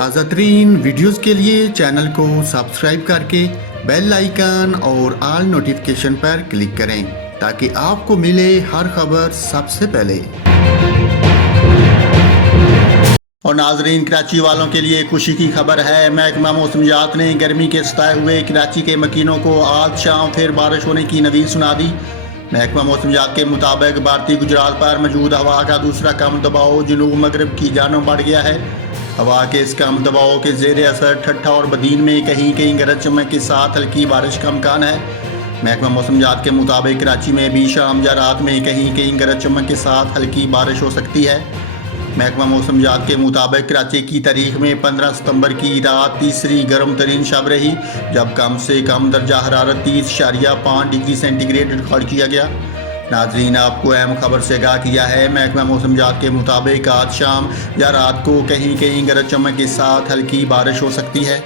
تازہ ترین ویڈیوز کے لیے چینل کو سبسکرائب کر کے بیل آئیکن اور آل نوٹیفیکیشن پر کلک کریں تاکہ آپ کو ملے ہر خبر سب سے پہلے۔ اور ناظرین، کراچی والوں کے لیے خوشی کی خبر ہے۔ محکمہ موسمیات نے گرمی کے ستائے ہوئے کراچی کے مکینوں کو آج شام پھر بارش ہونے کی نوید سنا دی۔ محکمہ موسمیات کے مطابق بھارتی گجرات پر موجود ہوا کا دوسرا کم دباؤ جنوب مغرب کی جانب بڑھ گیا ہے۔ ہوا کے اس کم دباؤ کے زیر اثر ٹھٹھا اور بدین میں کہیں کہیں گرج چمک کے ساتھ ہلکی بارش کا امکان ہے۔ محکمہ موسمیات کے مطابق کراچی میں بھی شام یا رات میں کہیں کہیں گرج چمک کے ساتھ ہلکی بارش ہو سکتی ہے۔ محکمہ موسمیات کے مطابق کراچی کی تاریخ میں 15 ستمبر کی رات تیسری گرم ترین شب رہی، جب کم سے کم درجہ حرارت 30.5 ڈگری سینٹی گریڈ ریکارڈ کیا گیا۔ ناظرین، آپ کو اہم خبر سے آگاہ کیا ہے۔ محکمہ موسمیات کے مطابق آج شام یا رات کو کہیں کہیں گرج چمک کے ساتھ ہلکی بارش ہو سکتی ہے۔